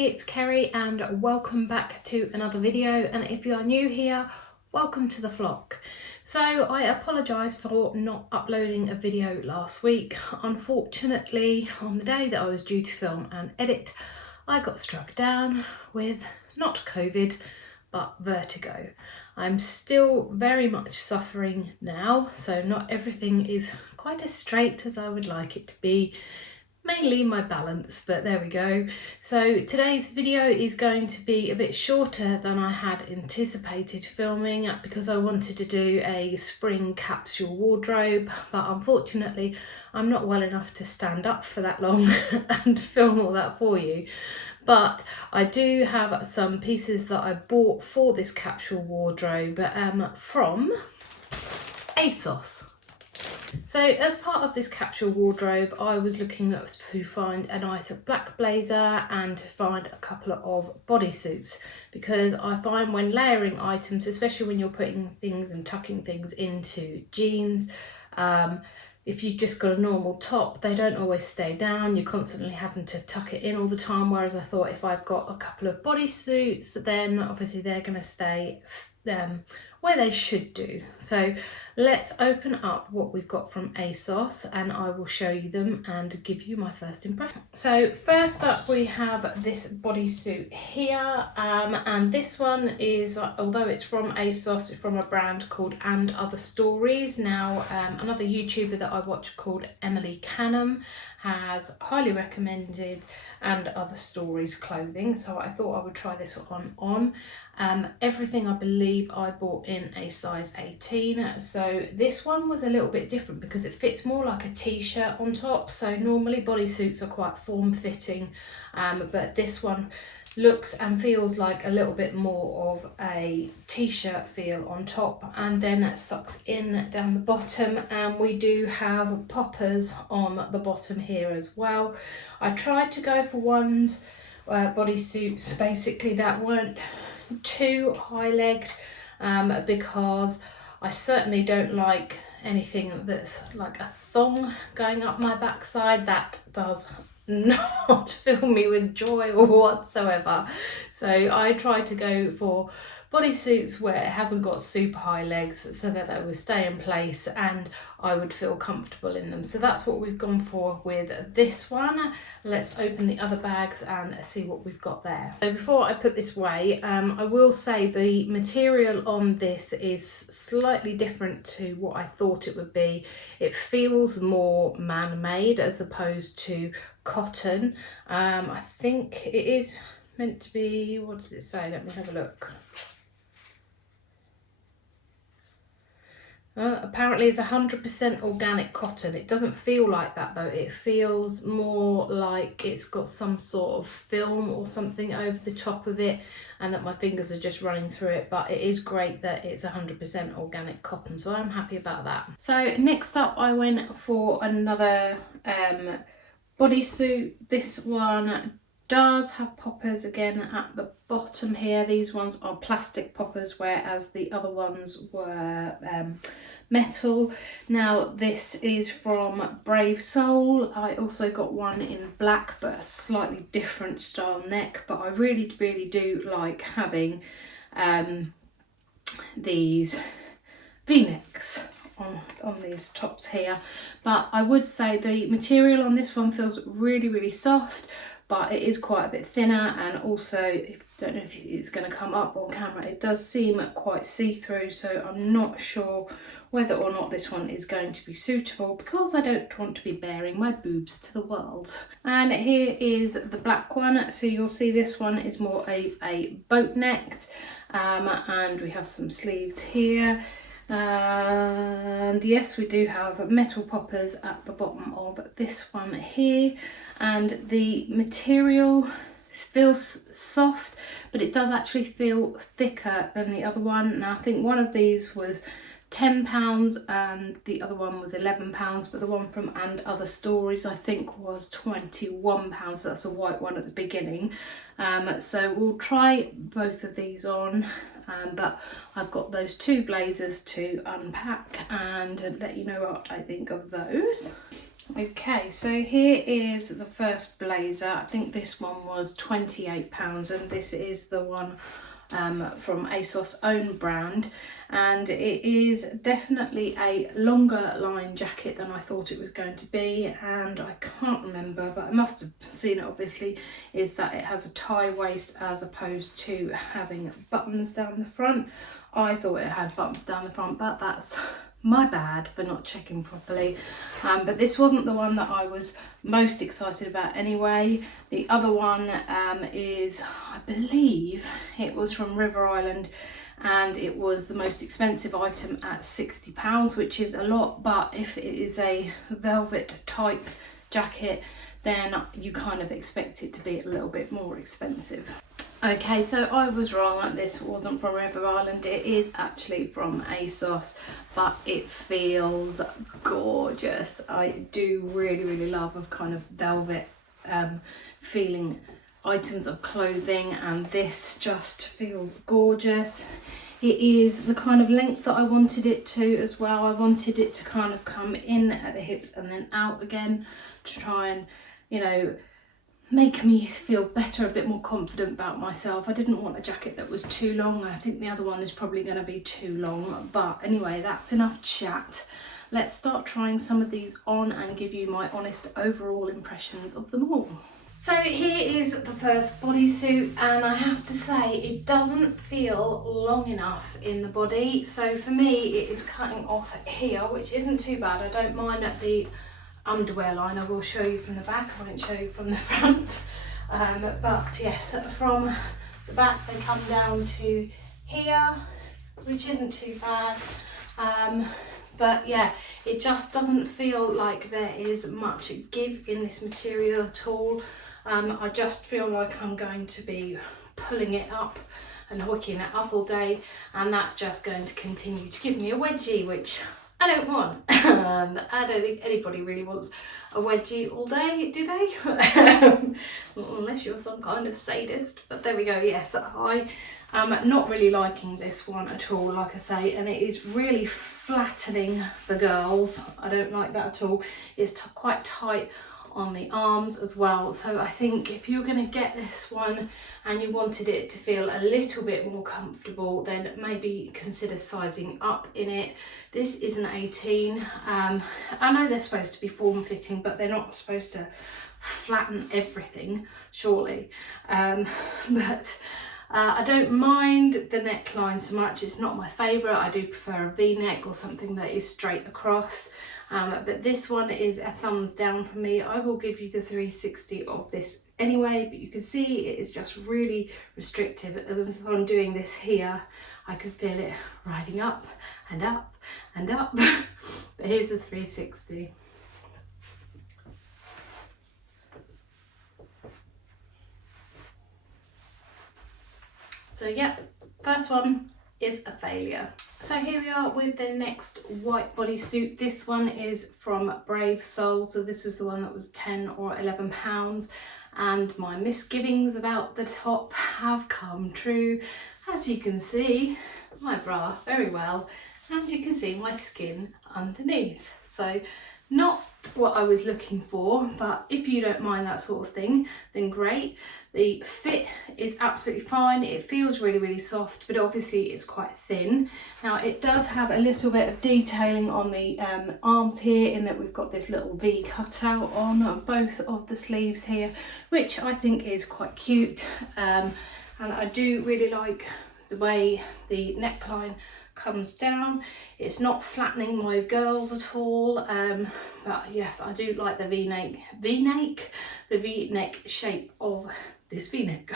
it's Kerry and welcome back to another video, and if you are new here, welcome to the flock. So I apologise for not uploading a video last week. Unfortunately, on the day that I was due to film and edit, I got struck down with not COVID but vertigo. I'm still very much suffering now, so not everything is quite as straight as I would like it to be. Mainly my balance, but there we go. So today's video is going to be a bit shorter than I had anticipated filming because I wanted to do a spring capsule wardrobe, but unfortunately I'm not well enough to stand up for that long and film all that for you. But I do have some pieces that I bought for this capsule wardrobe from ASOS. So as part of this capsule wardrobe, I was looking to find a nice black blazer and to find a couple of bodysuits, because I find when layering items, especially when you're putting things and tucking things into jeans, if you've just got a normal top, they don't always stay down. You're constantly having to tuck it in all the time, whereas I thought if I've got a couple of bodysuits, then obviously they're going to stay where they should do. So let's open up what we've got from ASOS and I will show you them and give you my first impression. So first up we have this bodysuit here, and this one is, although it's from ASOS, it's from a brand called And Other Stories. Now another YouTuber that I watch called Emily Canham has highly recommended And Other Stories clothing, so I thought I would try this one on. Everything I believe I bought in a size 18, so this one was a little bit different because it fits more like a t-shirt on top. So normally bodysuits are quite form-fitting, but this one looks and feels like a little bit more of a t-shirt feel on top, and then it sucks in down the bottom, and we do have poppers on the bottom here as well. I tried to go for ones, bodysuits basically, that weren't too high-legged, because I certainly don't like anything that's like a thong going up my backside. That does not fill me with joy whatsoever. So I try to go for bodysuits where it hasn't got super high legs so that they will stay in place and I would feel comfortable in them. So that's what we've gone for with this one. Let's open the other bags and see what we've got there. So before I put this away, I will say the material on this is slightly different to what I thought it would be. It feels more man-made as opposed to cotton. I think it is meant to be, what does it say? Let me have a look. Apparently it's 100% organic cotton. It doesn't feel like that though. It feels more like it's got some sort of film or something over the top of it and that my fingers are just running through it, but it is great that it's 100% organic cotton, so I'm happy about that. So next up I went for another bodysuit. This one does have poppers again at the bottom here. These ones are plastic poppers, whereas the other ones were metal. Now this is from Brave Soul. I also got one in black but a slightly different style neck, but I really do like having these v-necks on these tops here. But I would say the material on this one feels really soft, but it is quite a bit thinner, and also, I don't know if it's going to come up on camera, it does seem quite see-through, so I'm not sure whether or not this one is going to be suitable because I don't want to be baring my boobs to the world. And here is the black one. So you'll see this one is more a boat necked, and we have some sleeves here. And yes, we do have metal poppers at the bottom of this one here, and the material feels soft, but it does actually feel thicker than the other one. Now I think one of these was £10 and the other one was £11, but the one from And Other Stories I think was £21, so that's a white one at the beginning. So we'll try both of these on, but I've got those two blazers to unpack and let you know what I think of those. Okay, so here is the first blazer. I think this one was £28, and this is the one from ASOS own brand, and it is definitely a longer line jacket than I thought it was going to be, and I can't remember, but I must have seen it obviously, is that it has a tie waist as opposed to having buttons down the front. I thought it had buttons down the front, but that's my bad for not checking properly. But this wasn't the one that I was most excited about anyway. The other one is, I believe it was from River Island, and it was the most expensive item at £60, which is a lot, but if it is a velvet type jacket, then you kind of expect it to be a little bit more expensive. Okay, so I was wrong, this wasn't from River Island, it is actually from ASOS, but it feels gorgeous. I do really love a kind of velvet feeling items of clothing, and this just feels gorgeous. It is the kind of length that I wanted it to as well. I wanted it to kind of come in at the hips and then out again to try and, you know, make me feel better, a bit more confident about myself. I didn't want a jacket that was too long. I think the other one is probably going to be too long, but anyway, that's enough chat. Let's start trying some of these on and give you my honest overall impressions of them all. So here is the first bodysuit, and I have to say it doesn't feel long enough in the body. So for me it is cutting off here, which isn't too bad. I don't mind at the underwear line. I will show you from the back, I won't show you from the front. But yes, from the back they come down to here, which isn't too bad. But yeah, it just doesn't feel like there is much give in this material at all. I just feel like I'm going to be pulling it up and hooking it up all day, and that's just going to continue to give me a wedgie, which I don't want. I don't think anybody really wants a wedgie all day, do they? Unless you're some kind of sadist. But there we go. Yes, I am not really liking this one at all, like I say, and it is really flattening the girls. I don't like that at all. It's quite tight on the arms as well, so I think if you're going to get this one and you wanted it to feel a little bit more comfortable, then maybe consider sizing up in it. This is an 18. I know they're supposed to be form-fitting, but they're not supposed to flatten everything, surely. But I don't mind the neckline so much. It's not my favourite. I do prefer a V-neck or something that is straight across. But this one is a thumbs down for me. I will give you the 360 of this anyway, but you can see it is just really restrictive. As I'm doing this here, I can feel it riding up and up and up. But here's the 360. So yeah, first one is a failure. So here we are with the next white bodysuit. This one is from Brave Soul. So this is the one that was 10 or 11 pounds. And my misgivings about the top have come true. As you can see, my bra very well. And you can see my skin underneath. So not what I was looking for, but if you don't mind that sort of thing, then great. The fit is absolutely fine. It feels really soft, but obviously it's quite thin. Now it does have a little bit of detailing on the arms here, in that we've got this little V cutout on both of the sleeves here, which I think is quite cute. And I do really like the way the neckline comes down. It's not flattening my girls at all, but yes, I do like the V-neck shape of this V-neck.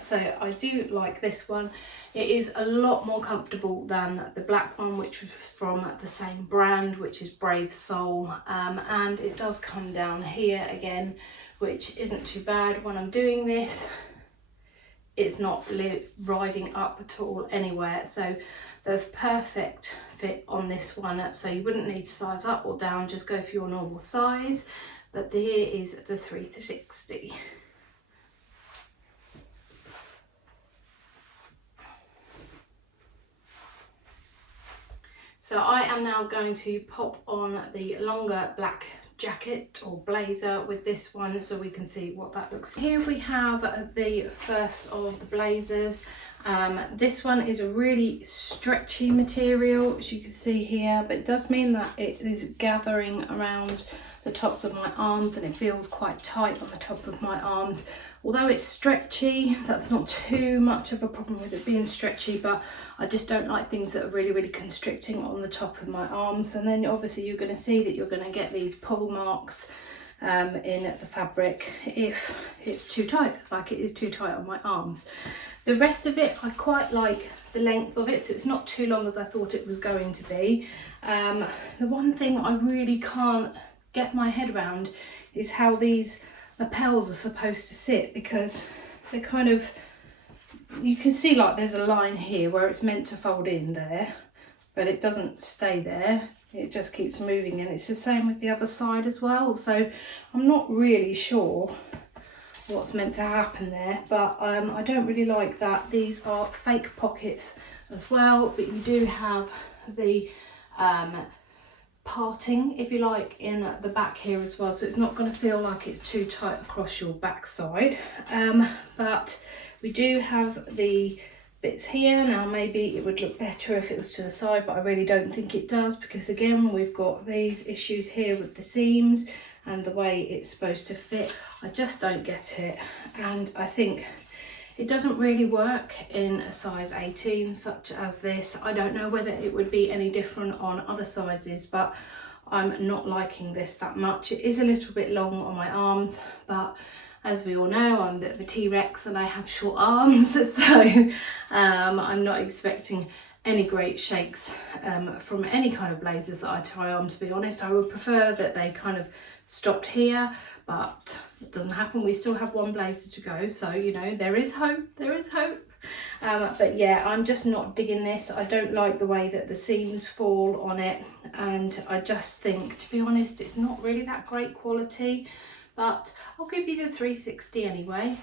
So I do like this one. It is a lot more comfortable than the black one, which was from the same brand, which is Brave Soul, and it does come down here again, which isn't too bad. When I'm doing this, it's not riding up at all anywhere, so the perfect fit on this one. So you wouldn't need to size up or down, just go for your normal size. But here is the 360. So I am now going to pop on the longer black jacket or blazer with this one, so we can see what that looks like. Here we have the first of the blazers. This one is a really stretchy material, as you can see here, but it does mean that it is gathering around the tops of my arms and it feels quite tight on the top of my arms. Although it's stretchy, that's not too much of a problem with it being stretchy, but I just don't like things that are really constricting on the top of my arms. And then obviously you're going to see that you're going to get these pull marks in the fabric if it's too tight, like it is too tight on my arms. The rest of it, I quite like the length of it, so it's not too long as I thought it was going to be. The one thing I really can't get my head around is how these lapels are supposed to sit, because they're kind of, you can see like there's a line here where it's meant to fold in there, but it doesn't stay there, it just keeps moving, and it's the same with the other side as well. So I'm not really sure what's meant to happen there, but I don't really like that. These are fake pockets as well, but you do have the parting, if you like, in the back here as well, so it's not going to feel like it's too tight across your backside. But we do have the bits here. Now maybe it would look better if it was to the side, but I really don't think it does, because again we've got these issues here with the seams and the way it's supposed to fit. I just don't get it, and I think it doesn't really work in a size 18 such as this. I don't know whether it would be any different on other sizes, but I'm not liking this that much. It is a little bit long on my arms, but as we all know, I'm a bit of a T-Rex and I have short arms, so I'm not expecting any great shakes from any kind of blazers that I try on, to be honest. I would prefer that they kind of stopped here, but it doesn't happen. We still have one blazer to go, so you know, there is hope, there is hope. But yeah, I'm just not digging this. I don't like the way that the seams fall on it, and I just think, to be honest, it's not really that great quality, but I'll give you the 360 anyway.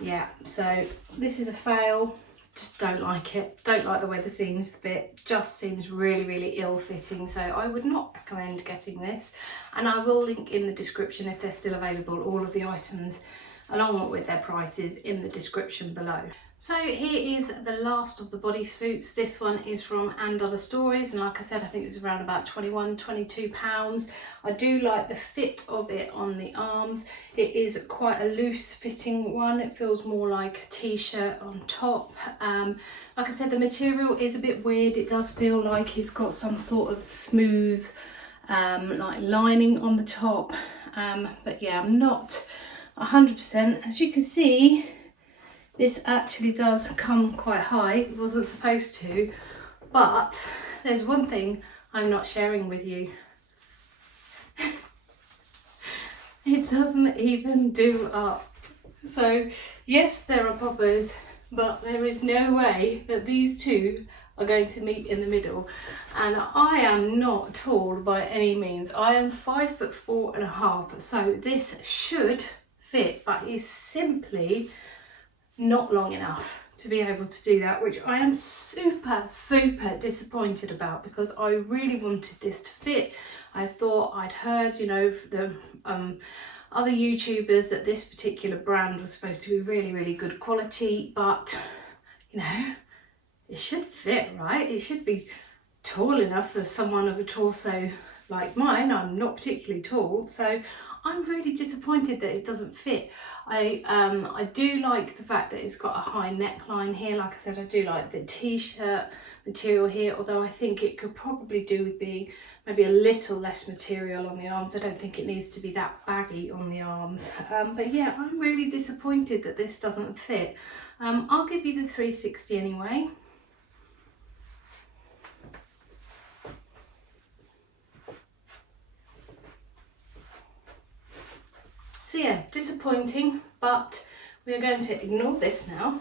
Yeah, so this is a fail. Just don't like it. Don't like the way the seams fit. Just seems really ill-fitting, so I would not recommend getting this. And I will link in the description, if they're still available, all of the items along with their prices in the description below. So here is the last of the bodysuits. This one is from And Other Stories, and like I said, I think it was around about £21–22. I do like the fit of it on the arms. It is quite a loose fitting one. It feels more like a t-shirt on top. Like I said, the material is a bit weird. It does feel like it's got some sort of smooth like lining on the top, but yeah, I'm not 100%. As you can see, this actually does come quite high. It wasn't supposed to, but there's one thing I'm not sharing with you. It doesn't even do up. So yes, there are poppers, but there is no way that these two are going to meet in the middle. And I am not tall by any means. I am 5'4½", so this should fit, but is simply not long enough to be able to do that, which I am super disappointed about, because I really wanted this to fit. I thought, I'd heard, you know, the other YouTubers that this particular brand was supposed to be really good quality, but you know, it should fit, right? It should be tall enough for someone of a torso like mine. I'm not particularly tall, so I'm really disappointed that it doesn't fit. I do like the fact that it's got a high neckline here. Like I said, I do like the t-shirt material here, although I think it could probably do with being maybe a little less material on the arms. I don't think it needs to be that baggy on the arms. But yeah, I'm really disappointed that this doesn't fit. I'll give you the 360 anyway. So yeah, disappointing, but we're going to ignore this now,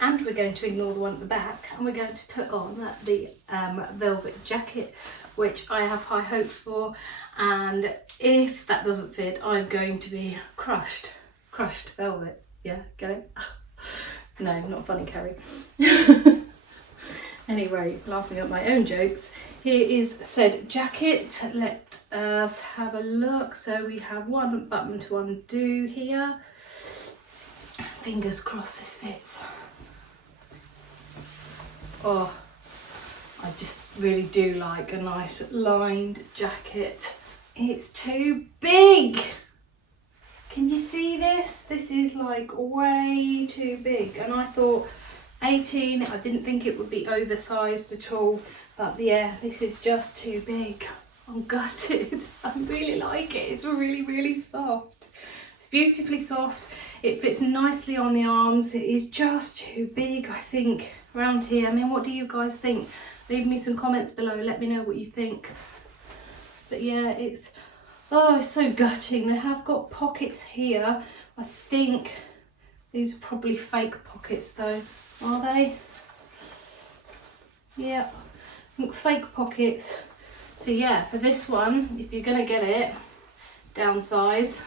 and we're going to ignore the one at the back, and we're going to put on the velvet jacket, which I have high hopes for, and if that doesn't fit, I'm going to be crushed velvet. Yeah, get it? No, not funny, Kerry. Anyway, laughing at my own jokes. Here is said jacket. Let us have a look. So we have one button to undo here. Fingers crossed this fits. Oh, I just really do like a nice lined jacket. It's too big. Can you see this? This is like way too big. And I thought 18, I didn't think it would be oversized at all. But yeah, this is just too big. I'm gutted. I really like it. It's really, really soft. It's beautifully soft. It fits nicely on the arms. It is just too big, I think, around here. I mean, what do you guys think? Leave me some comments below. Let me know what you think. But yeah, it's so gutting. They have got pockets here. I think these are probably fake pockets though. Are they? Yeah, I think fake pockets. So yeah, for this one, if you're gonna get it, downsize.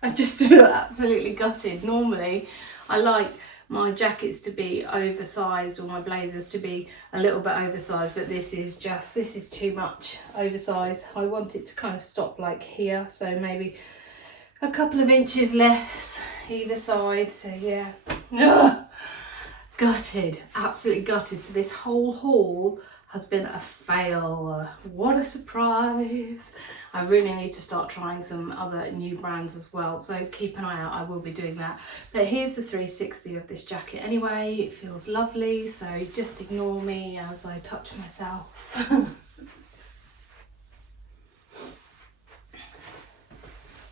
I just feel absolutely gutted. Normally, I like my jackets to be oversized or my blazers to be a little bit oversized, but this is too much oversized. I want it to kind of stop like here, so maybe a couple of inches less either side. So yeah. Ugh. Gutted, absolutely gutted. So this whole haul has been a fail. What a surprise. I really need to start trying some other new brands as well, so keep an eye out. I will be doing that. But here's the 360 of this jacket anyway. It feels lovely, so just ignore me as I touch myself.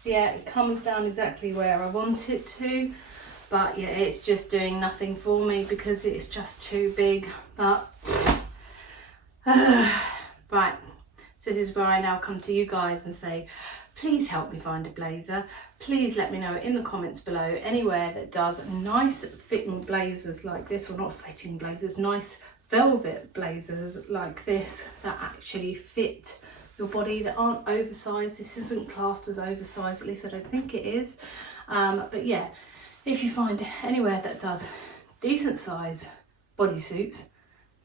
So yeah, it comes down exactly where I want it to. But yeah, it's just doing nothing for me because it's just too big. But right, so this is where I now come to you guys and say, please help me find a blazer. Please let me know in the comments below anywhere that does nice fitting blazers like this, or not fitting blazers, nice velvet blazers like this that actually fit your body, that aren't oversized. This isn't classed as oversized, at least I don't think it is. But yeah, if you find anywhere that does decent size bodysuits,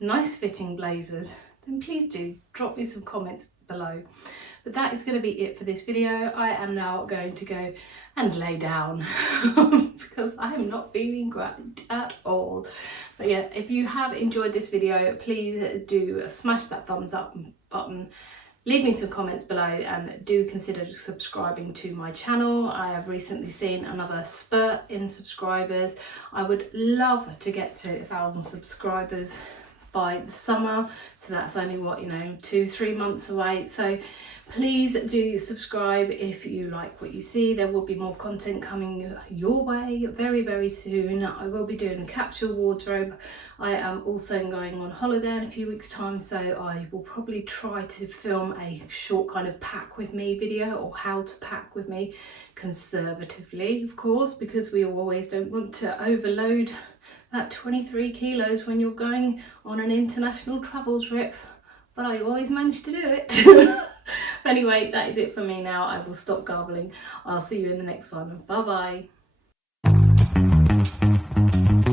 nice fitting blazers, then please do drop me some comments below. But that is going to be it for this video. I am now going to go and lay down because I am not feeling great at all. But yeah, if you have enjoyed this video, please do smash that thumbs up button. Leave me some comments below and do consider subscribing to my channel. I have recently seen another spurt in subscribers. I would love to get to 1,000 subscribers by the summer, so that's only what, 2-3 months away. So please do subscribe if you like what you see. There will be more content coming your way very, very soon. I will be doing a capsule wardrobe. I am also going on holiday in a few weeks time, so I will probably try to film a short kind of pack with me video, or how to pack with me, conservatively of course, because we always don't want to overload that 23 kilos when you're going on an international travel trip, but I always manage to do it. Anyway, that is it for me now. I will stop garbling. I'll see you in the next one. Bye bye.